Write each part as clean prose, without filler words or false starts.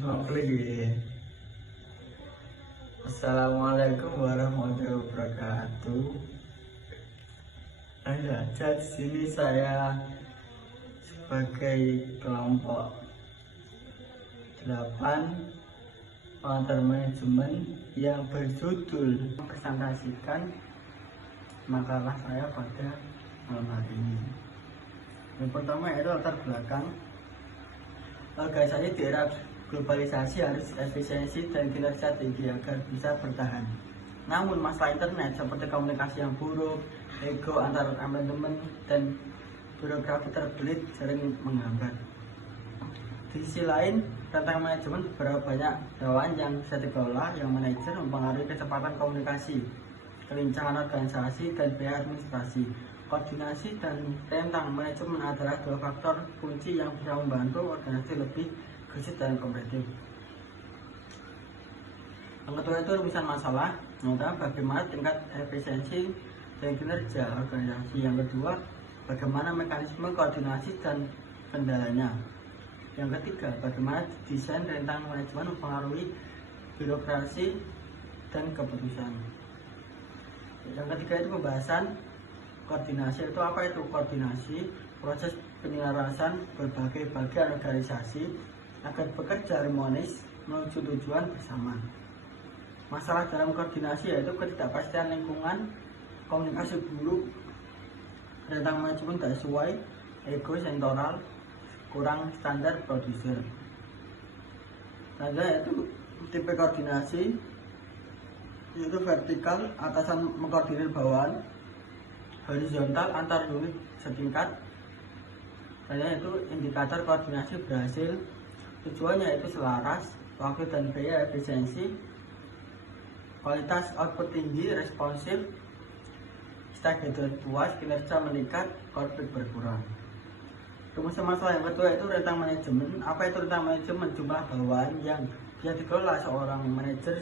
Oke. Assalamualaikum warahmatullahi wabarakatuh. Di sini saya sebagai kelompok 8 pengantar manajemen yang berjudul presentasikan makalah saya pada malam hari ini. Yang pertama yaitu latar belakang. Organisasi di era globalisasi harus efisiensi dan kinerja tinggi agar bisa bertahan. Namun masalah internet seperti komunikasi yang buruk, ego antar manajemen, dan birokrasi terbelit sering menghambat. Di sisi lain, tentang manajemen beberapa banyak dakwaan yang bisa dikelola yang manajer mempengaruhi kecepatan komunikasi, kelincahan organisasi, dan biaya administrasi. Koordinasi dan tentang manajemen adalah dua faktor kunci yang bisa membantu organisasi lebih gesit dan kompetitif. Yang kedua itu rumusan masalah, tentang bagaimana tingkat efisiensi dan kinerja organisasi. Yang kedua, bagaimana mekanisme koordinasi dan kendalanya. Yang ketiga, bagaimana desain tentang manajemen mempengaruhi birokrasi dan keputusan. Yang ketiga itu pembahasan koordinasi. Itu apa itu koordinasi? Proses penyelarasan berbagai bagian organisasi agar bekerja harmonis menuju tujuan bersama. Masalah dalam koordinasi yaitu ketidakpastian lingkungan, komunikasi buruk, tentang manajemen tidak sesuai, ego sektoral, kurang standar produser. Selanjutnya yaitu tipe koordinasi, yaitu vertikal, atasan mengkoordinir bawahan, horizontal antar unit setingkat. Selanjutnya itu indikator koordinasi berhasil, tujuannya yaitu selaras, waktu dan biaya efisiensi, kualitas output tinggi, responsif, stakeholder puas, kinerja meningkat, konflik berkurang. Rumusan masalah yang kedua itu rentang manajemen. Apa itu rentang manajemen? Jumlah bawahan yang bisa dikelola seorang manajer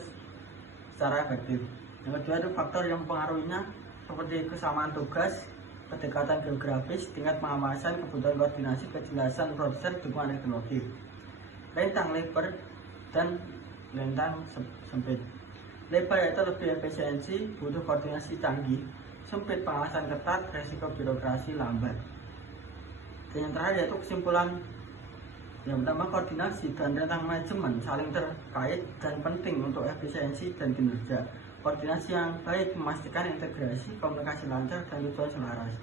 secara efektif. Yang kedua itu faktor yang mempengaruhinya seperti kesamaan tugas, kedekatan geografis, tingkat pengawasan, kebutuhan koordinasi, kejelasan proses, dukungan teknologi. Rentang lebar dan rentang sempit. Lebar itu lebih efisiensi, butuh koordinasi canggih. Sempit, pengawasan ketat, resiko birokrasi lambat. Dan yang terakhir yaitu kesimpulan. Yang pertama, koordinasi dan rentang manajemen saling terkait dan penting untuk efisiensi dan kinerja. Koordinasi yang baik memastikan integrasi, komunikasi lancar, dan tujuan selaras.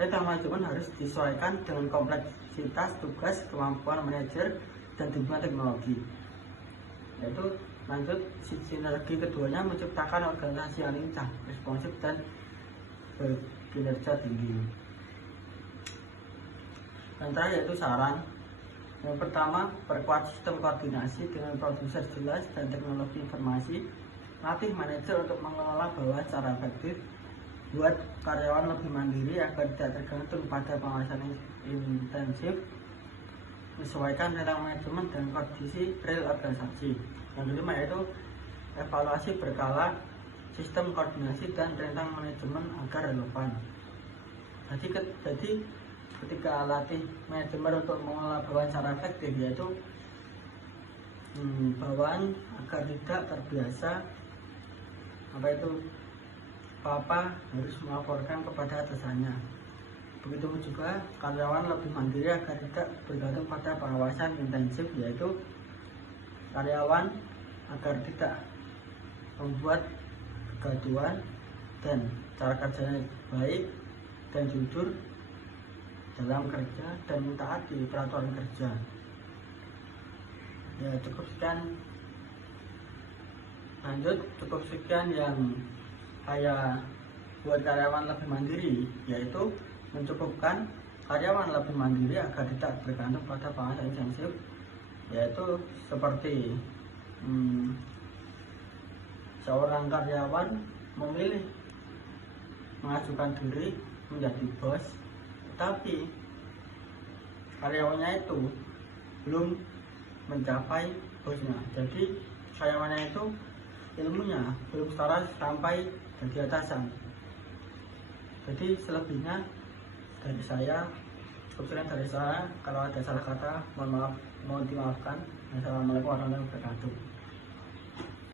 Rentang manajemen harus disesuaikan dengan kompleksitas tugas, kemampuan manajer, dan dukungan teknologi. Yaitu lanjut, sinergi keduanya menciptakan organisasi yang lincah, responsif, dan berkinerja tinggi. Yang terakhir yaitu saran. Yang pertama, perkuat sistem koordinasi dengan produser jelas dan teknologi informasi. Latih manajer untuk mengelola bawahan secara efektif. Buat karyawan lebih mandiri agar tidak tergantung pada pengawasan intensif. Menyesuaikan rentang manajemen dan kondisi real organisasi. Yang kelima yaitu evaluasi berkala sistem koordinasi dan rentang manajemen agar relevan. Jadi ketika latih manajemen untuk mengelola bawahan secara efektif, yaitu bawahan agar tidak terbiasa apa harus melaporkan kepada atasannya. Begitu juga karyawan lebih mandiri agar tidak bergantung pada pengawasan intensif, yaitu karyawan agar tidak membuat kegaduhan dan cara kerjanya baik dan jujur dalam kerja dan mentaati peraturan kerja. Ya, cukup sekian yang saya buat karyawan lebih mandiri, yaitu mencukupkan karyawan lebih mandiri agar tidak bergantung pada pengawasan intensif, yaitu seperti seorang karyawan memilih mengajukan diri menjadi bos, tapi karyawannya itu belum mencapai bosnya. Jadi karyawannya itu ilmunya belum setara sampai jadi atasan. Jadi selebihnya dari saya, kalau ada salah kata mohon dimaafkan. Assalamualaikum warahmatullahi wabarakatuh.